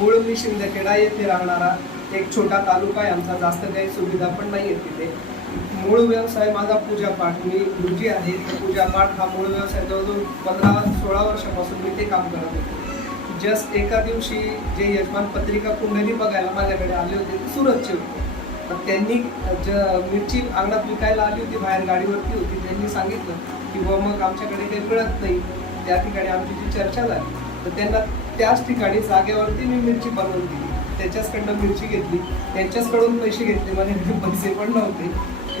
मूळ मी शिंदखेडा येथे राहणारा एक छोटा तालुका आहे. आमचा जास्त काही सुविधा पण नाही आहे तिथे. मूळ व्यवसाय माझा पूजापाठ मी गुरुजी आहे. तर पूजापाठ हा मूळ व्यवसाय. जवळजवळ पंधरा सोळा वर्षापासून मी ते काम करत होतो. जस्ट एका दिवशी जे यजमान पत्रिका कुंडली बघायला माझ्याकडे आले होते ते सुरतचे होते. तर त्यांनी ज मिरची अंगणात विकायला आली होती बाहेर गाडीवरती होती. त्यांनी सांगितलं की बुवा मग आमच्याकडे काही कळत नाही. त्या ठिकाणी आमची जी चर्चा झाली तर त्यांना त्याच ठिकाणी जागेवरती मी मिरची बनवून दिली. त्याच्याचकडनं मिरची घेतली. त्यांच्याचकडून पैसे घेतले. माझ्याकडे पैसे पण नव्हते.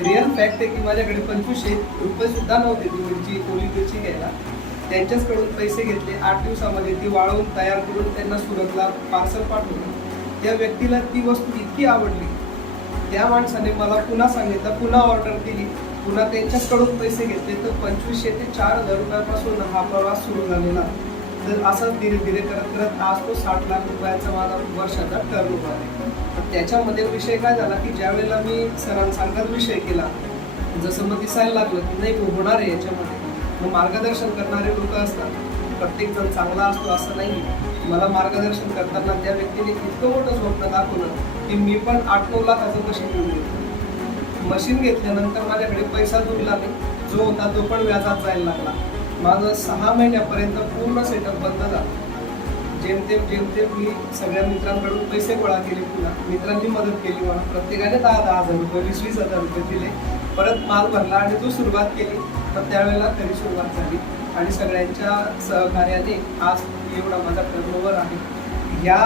रिअल फॅक्ट आहे की माझ्याकडे पंचवीसशे रुपयेसुद्धा नव्हते ती मिरची ओली मिरची घ्यायला. त्यांच्याचकडून पैसे घेतले. आठ दिवसामध्ये ती वाळवून तयार करून त्यांना सुरतला पार्सल पाठवलं. त्या व्यक्तीला ती वस्तू इतकी आवडली. त्या माणसाने मला पुन्हा सांगितलं पुन्हा ऑर्डर दिली पुन्हा त्यांच्याचकडून पैसे घेतले. तर पंचवीसशे ते चार हजार रुपयापासून हा प्रवास सुरू झालेला. तर असंच धीरे धीरे करत करत आज तो साठ लाख रुपयाचा माझा वर्षाचा टर्न उभा आहे. तर त्याच्यामध्ये विषय काय झाला की ज्यावेळेला मी सरांसारखाच विषय केला जसं मग दिसायला लागलं की नाही होणार आहे याच्यामध्ये. मग मार्गदर्शन करणारे लोक असतात. प्रत्येक जण चांगला असतो असं नाही. मला मार्गदर्शन करताना त्या व्यक्तीने इतकं मोठं स्वप्न दाखवलं की मी पण आठ नऊ लाखाचं मशीन घेऊन घेतलं मशीन घेतल्यानंतर माझ्याकडे पैसा दुरला नाही जो होता तो पण व्याजात जायला लागला. माझं सहा महिन्यापर्यंत पूर्ण सेटअप बंद झालं. जेमतेम जेमतेम मी सगळ्या मित्रांकडून पैसे गोळा केले पुन्हा. मित्रांनी मदत केली मला. प्रत्येकाने दहा दहा हजार रुपये वीस वीस हजार रुपये दिले. परत माल भरला आणि तो सुरुवात केली. तर त्यावेळेला खरी सुरुवात झाली. आणि सगळ्यांच्या सहकार्याने आज एवढा माझा टर्नओव्हर आहे. या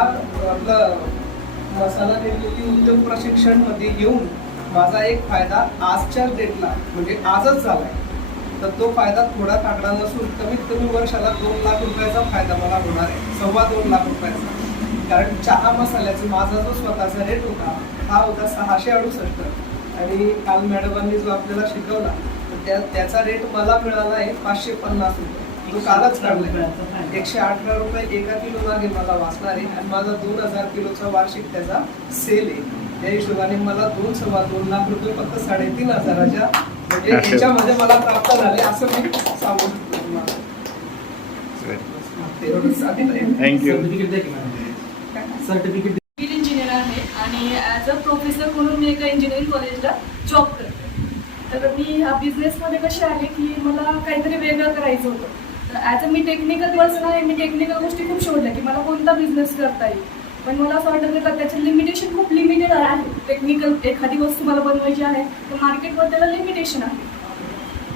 आपलं मसाला निर्मिती उद्योग प्रशिक्षणमध्ये येऊन माझा एक फायदा आजच्या डेटला म्हणजे आजच झाला आहे तर तो फायदा थोडा तागडा नसून कमीत कमी वर्षाला दोन लाख रुपयाचा फायदा मला होणार आहे. सव्वा दोन लाख रुपयाचा. कारण चहा मसाल्याचा माझा जो स्वतःचा रेट होता हा होता सहाशे अडुसष्ट. आणि काल मॅडमांनी जो आपल्याला शिकवला तर त्या त्याचा रेट मला मिळाला आहे पाचशे पन्नास रुपये. तो कालच काढला एकशे अठरा रुपये एका किलो मागे मला वाचणार आहे आणि माझा दोन हजार किलोचा वार्षिक त्याचा सेल आहे. त्या हिशोबाने मला दोन सव्वा दोन लाख रुपये फक्त साडेतीन हजाराच्या. याच्यामध्ये मला प्राप्त झाले असं मी सांगू. थँक्यू सर्टिफिकेट सिव्हिल इंजिनियर आहे आणि ॲज अ प्रोफेसर म्हणून मी एका इंजिनिअरिंग कॉलेजला जॉब करते. तर मी ह्या बिझनेसमध्ये कसे आले की मला काहीतरी वेगळं करायचं होतं. तर ॲज अ मी टेक्निकल पर्सन आहे मी टेक्निकल गोष्टी खूप शोधल्या की मला कोणता बिझनेस करता येईल. पण मला असं वाटतं की त्याचं लिमिटेशन खूप लिमिटेड आहे. टेक्निकल एखादी वस्तू मला बनवायची आहे तर मार्केटमध्ये त्याला लिमिटेशन आहे.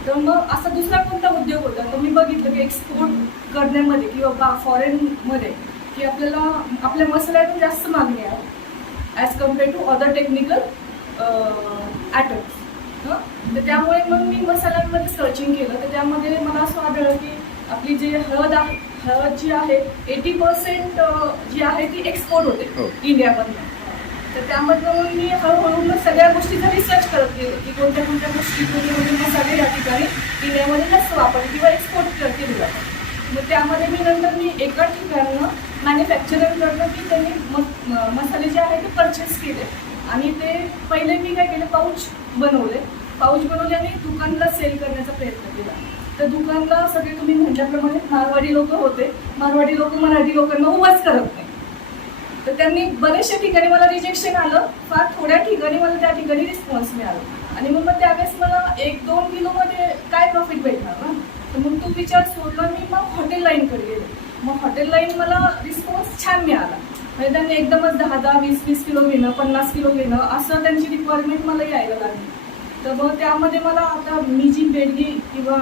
तर मग असा दुसरा कोणता उद्योग होता? तर मी बघितलं की एक्सपोर्ट करण्यामध्ये किंवा फॉरेनमध्ये की आपल्याला आपल्या मसाल्यातून जास्त मागणी आहे as compare to other technical items तर त्यामुळे मग मी मसाल्यांमध्ये सर्चिंग केलं. तर त्यामध्ये मला असं आढळलं की आपली जी हळद आहे जी आहे एटी पर्सेंट जी आहे ती एक्सपोर्ट हो. होते इंडियामधनं. तर त्यामधनं मग मी हळूहळू मग सगळ्या गोष्टीचा रिसर्च करत गेले की कोणत्या कोणत्या गोष्टी कोणते मसाले या ठिकाणी इंडियामध्ये जास्त वापरले किंवा एक्सपोर्ट केले जातात मग त्यामध्ये मी नंतर मी एका ठिकाणनं मॅन्युफॅक्चररकडनं की त्यांनी म- म- मसाले जे आहे ते परचेस केले. आणि ते पहिले मी काय केले पाऊच बनवले. पाऊच बनवले आणि दुकानला सेल करण्याचा प्रयत्न केला. तर दुकानला सगळे तुम्ही म्हटल्याप्रमाणे मारवाडी लोक होते. मारवाडी लोक मराठी लोकांना उभाच करत नाही. तर त्यांनी बरेचशा ठिकाणी मला रिजेक्शन आलं. फार थोड्या ठिकाणी मला त्या ठिकाणी रिस्पॉन्स मिळाला. आणि मग मग त्यावेळेस मला एक दोन किलोमध्ये काय प्रॉफिट भेटणार ना? तर मग तो विचार सोडला मी मग हॉटेल लाईनकडे गेले. मग हॉटेल लाईन मला रिस्पॉन्स छान मिळाला. म्हणजे त्यांनी एकदमच दहा दहा वीस वीस किलो घेणं पन्नास किलो घेणं असं त्यांची रिक्वायरमेंट मला यायला लागली. तर मग त्यामध्ये मला आता मी जी बेडगी किंवा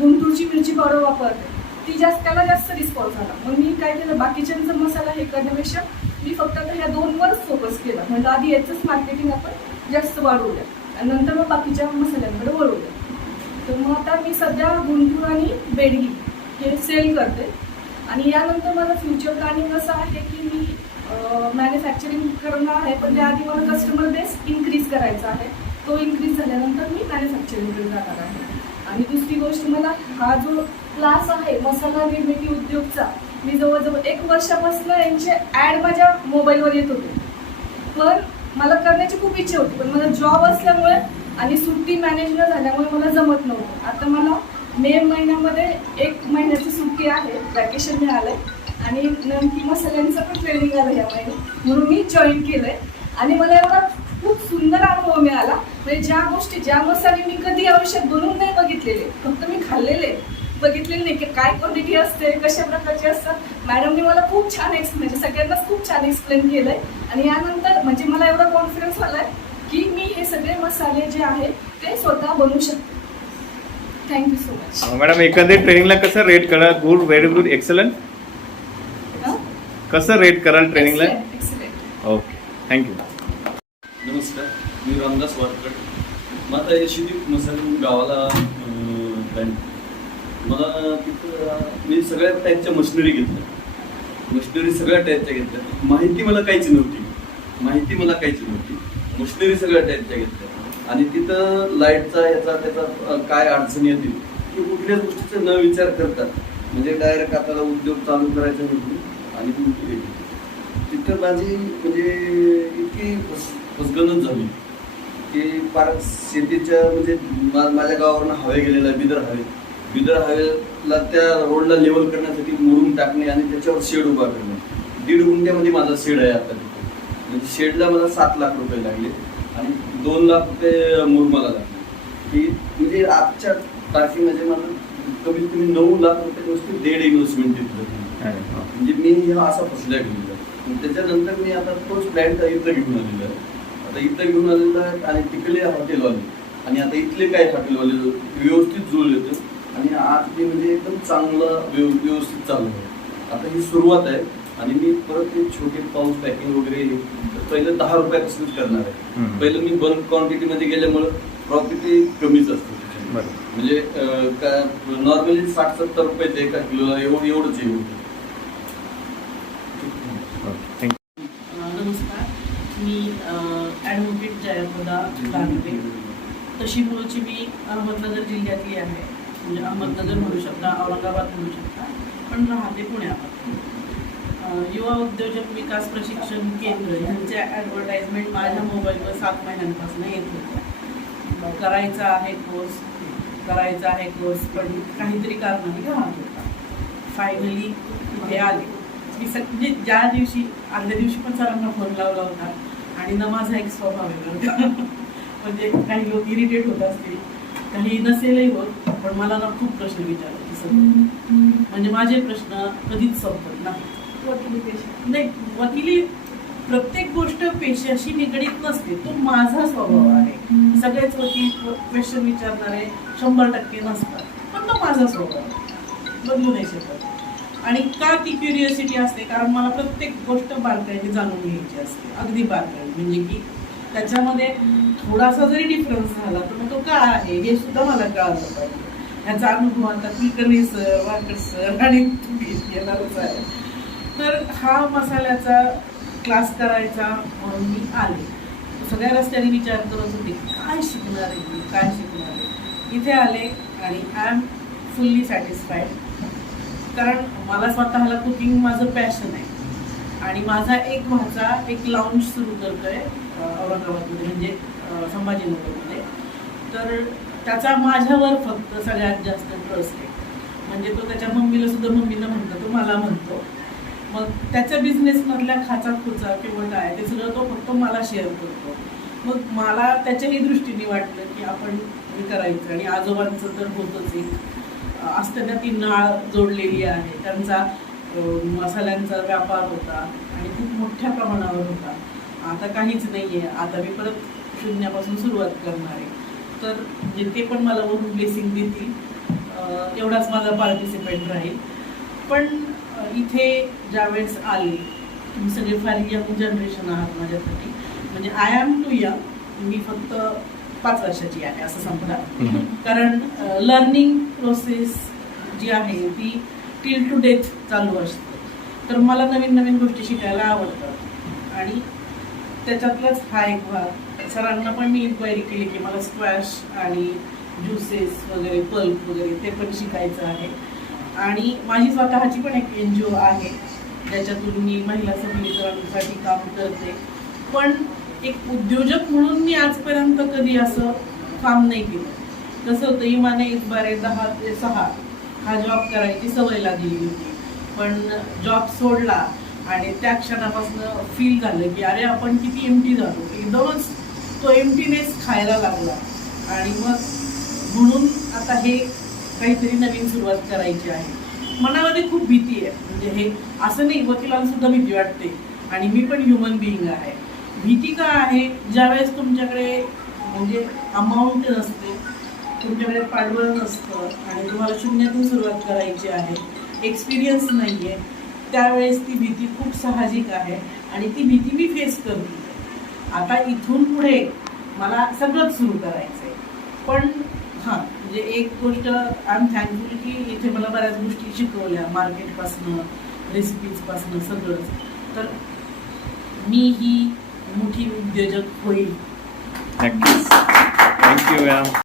गुंटूरची मिरची पावडर वापरते ती जास्त त्याला जास्त रिस्पॉन्स आला. मग मी काय केलं बाकीच्यांचा मसाला हे करण्यापेक्षा मी फक्त आता ह्या दोनवरच फोकस केला. म्हणजे आधी याचंच मार्केटिंग आपण जास्त वाढवलं. आणि नंतर मग बाकीच्या मसाल्यांकडे वळवलं. तर मग आता मी सध्या गुंटूर आणि बेडगी हे सेल करते. आणि यानंतर माझं फ्युचर प्लॅनिंग असं आहे की मी मॅन्युफॅक्चरिंग करणार आहे पण त्याआधी मला कस्टमर बेस इन्क्रीज करायचा आहे. तो इन्क्रीज झाल्यानंतर मी मॅन्युफॅक्चरिंगकडे जाणार आहे. आणि दुसरी गोष्ट मला हा जो क्लास आहे मसाला निर्मिती उद्योगचा मी जवळजवळ एक वर्षापासून यांचे ॲड माझ्या मोबाईलवर येत होते. पण मला करण्याची खूप इच्छा होती पण मला जॉब असल्यामुळे आणि सुट्टी मॅनेज न झाल्यामुळे मला जमत नव्हतं. आता मला मे महिन्यामध्ये एक महिन्याची सुट्टी आहे वॅकेशन मिळालं आहे आणि नमकी मसाल्यांचं पण ट्रेनिंग आलं या महिन्यात. म्हणून मी जॉईन केलं आहे आणि मला एवढा खूप सुंदर अनुभव मिळाला. म्हणजे ज्या गोष्टी ज्या मसाले मी कधी आयुष्यात बनवून नाही बघितलेले फक्त मी खाल्लेले बघितलेले नाही की काय क्वांटिटी असते कशा प्रकारचे असतात. मॅडमने मला खूप छान एक्स म्हणजे सगळ्यांनाच खूप छान एक्सप्लेन केलंय. आणि यानंतर म्हणजे मला एवढा कॉन्फिडन्स आलाय की मी हे सगळे मसाले जे आहेत ते स्वतः बनवू शकते. थँक्यू सो मच मॅडम एकंदरीत ट्रेनिंगला कसं रेट कराल गुड व्हेरी गुड एक्सलंट कसं रेट कराल ट्रेनिंगला एक्सलेंट ओके थँक्यू नमस्कार. मी रामदास वाडकर माझा यशदीप मसाले गावाला बँक. मला तिथं मी सगळ्या टाईपच्या मशिनरी घेतल्या. मशिनरी सगळ्या टाईपच्या घेतल्या. माहिती मला काहीच नव्हती. माहिती मला काहीच नव्हती. मशिनरी सगळ्या टाईपच्या घेतल्या. आणि तिथं लाईटचा याचा त्याचा काय अडचणी येतील की कुठल्याच गोष्टीचा न विचार करतात म्हणजे डायरेक्ट आता उद्योग चालू करायचा नाही आणि ती तिथं माझी म्हणजे इतकी फस फसगणच झाली. की फार शेतीच्या म्हणजे मा- माझ्या गावावरनं हवे गेलेला बिदर हवे. बिदर हवेला त्या रोडला लेवल करण्यासाठी मुरुम टाकणे आणि त्याच्यावर शेड उभा करणे. दीड गुंठ्यामध्ये माझा शेड आहे आता तिथे. म्हणजे शेडला मला सात लाख रुपये लागले आणि दोन लाख रुपये मुरुमाला लागले. की म्हणजे आजच्या तारखेमध्ये मला कमीत कमी नऊ लाख रुपये नुसती डेड इन्व्हेस्टमेंट तिथलं. म्हणजे मी ह्या असा फसल्या गेलेला. आणि त्याच्यानंतर मी आता तोच प्लॅन इथं घेऊन आलेला आहे. आता इथं घेऊन आलेला आहे आणि तिकडले हॉटेलवाले आणि आता इथले काय हॉटेलवाले व्यवस्थित जुळ येतं आणि आज मी म्हणजे एकदम चांगलं व्यव व्यवस्थित चालू आहे. आता ही सुरुवात आहे. आणि मी परत एक छोटे पाऊस पॅकिंग वगैरे पहिलं दहा रुपयापासूनच करणार आहे. पहिलं मी बल्क क्वांटिटीमध्ये गेल्यामुळं प्रॉफिट कमीच असतं. म्हणजे नॉर्मली साठ सत्तर रुपये ते एका किलोला एवढं एवढंच आहे एवढं ओके थँक्यू अ, नमस्कार मी ॲडव्होकेट जयप्रदा दानवे तशी मूळची मी अहमदनगर जिल्ह्यातली आहे. म्हणजे अहमदनगर म्हणू शकता औरंगाबाद म्हणू शकता पण राहते पुण्यामध्ये. युवा उद्योजक विकास प्रशिक्षण केंद्र यांच्या ॲडव्हर्टाईजमेंट माझ्या मोबाईलवर सात महिन्यांपासून येत होत्या. करायचा आहे कोर्स करायचा आहे कोर्स पण काहीतरी कारणाने राहत होता. फायनली हे आले. मी सग म्हणजे ज्या दिवशी आदल्या दिवशी पण सरांना फोन लावला होता आणि नमाज हा एक स्वभाव आहे म्हणजे काही लोक इरिटेट होत असतील. काही नसेलही होत पण मला ना खूप प्रश्न विचारले सर म्हणजे माझे प्रश्न कधीच संपत नाही. वकिली पेशा नाही वकिली प्रत्येक गोष्ट पेशाशी निगडीत नसते. तो माझा स्वभाव आहे. सगळेच वकील क्वेश्चन विचारणारे शंभर टक्के नसतात. पण तो माझा स्वभाव आहे. बदलू नाही शकत. आणि का ती क्युरिओसिटी असते? कारण मला प्रत्येक गोष्ट बारकाईने जाणून घ्यायची असते. अगदी बारकाई म्हणजे की त्याच्यामध्ये थोडासा जरी डिफरन्स झाला तर मग तो का आहे? हे सुद्धा मला कळालं पाहिजे. ह्याचा अनुभव आता कुलकर्णी सर वाकर सर आणि तुम्ही येणारच आहे. तर हा मसाल्याचा क्लास करायचा म्हणून मी आले. सगळ्या रस्त्याने विचार करत होते काय शिकणार आहे मी काय शिकणार आहे? इथे आले आणि आय एम फुल्ली सॅटिस्फाईड कारण मला स्वतःला कुकिंग माझं पॅशन आहे. आणि माझा एक माझा एक लाऊंज सुरू करतोय अं, औरंगाबादमध्ये. म्हणजे संभाजीनगरमध्ये तर त्याचा माझ्यावर फक्त सगळ्यात जास्त ट्रस्ट आहे. म्हणजे तो त्याच्या मम्मीला सुद्धा मम्मीला म्हणतो तो मला म्हणतो. मग त्याच्या बिझनेसमधल्या खाचा खुचा किंवा काय ते सगळं तो फक्त मला शेअर करतो. मग मला त्याच्याही दृष्टीने वाटलं की आपण हे करायचं आणि आजोबांचं तर होतच एक असताना ती नाळ जोडलेली आहे. त्यांचा मसाल्यांचा व्यापार होता आणि खूप मोठ्या प्रमाणावर होता. आता काहीच नाही आहे आता मी परत शून्यापासून सुरुवात करणार. आहे तर म्हणजे ते पण मला वरून ब्लेसिंग देतील एवढाच माझा पार्टिसिपेंट राहील. पण इथे ज्यावेळेस आले तुम्ही सगळे फार यंग जनरेशन आहात माझ्यासाठी. म्हणजे आय एम टू यंग मी फक्त पाच वर्षाची आहे असं समजा कारण लर्निंग प्रोसेस जी आहे ती टिल टू डेथ चालू असते. तर मला नवीन नवीन गोष्टी शिकायला आवडतात. आणि त्याच्यातलाच हा एक भाग. सरांना पण मी इन्क्वायरी केली की मला स्क्वॅश आणि ज्युसेस वगैरे पल्प वगैरे ते पण शिकायचं आहे. आणि माझी स्वतःची पण एक एन जी ओ आहे ज्याच्यातून मी महिला सबलीकरणासाठी काम करते. पण एक उद्योजक म्हणून मी आजपर्यंत कधी असं काम नाही केलं. कसं होतं इमाने एक बारे दहा ते सहा हा जॉब करायची सवय लागलेली होती. पण जॉब सोडला आणि त्या क्षणापासून फील झालं की अरे आपण किती एमटी झालो. एकदमच तो एमटीनेस खायला लागला. आणि मग म्हणून आता हे काहीतरी नवीन सुरुवात करायची आहे. मनामध्ये खूप भीती आहे. म्हणजे हे असं नाही वकिलांसुद्धा भीती वाटते. आणि मी पण ह्युमन बिईंग आहे. भीती का आहे? ज्यावेळेस तुमच्याकडे म्हणजे अमाऊंट नसते तुमच्याकडे पाठबळ नसतं आणि तुम्हाला शून्यातून सुरुवात करायची आहे एक्सपिरियन्स नाही आहे त्यावेळेस ती भीती खूप साहजिक आहे आणि ती भीती मी फेस करते. आता इथून पुढे मला सगळंच सुरू करायचं आहे पण हां म्हणजे एक गोष्ट आय एम थँकफुल की इथे मला बऱ्याच गोष्टी शिकवल्या. मार्केटपासनं रेसिपीजपासनं सगळंच. तर मी ही मोठी उद्योजक होईल. Thank you ma'am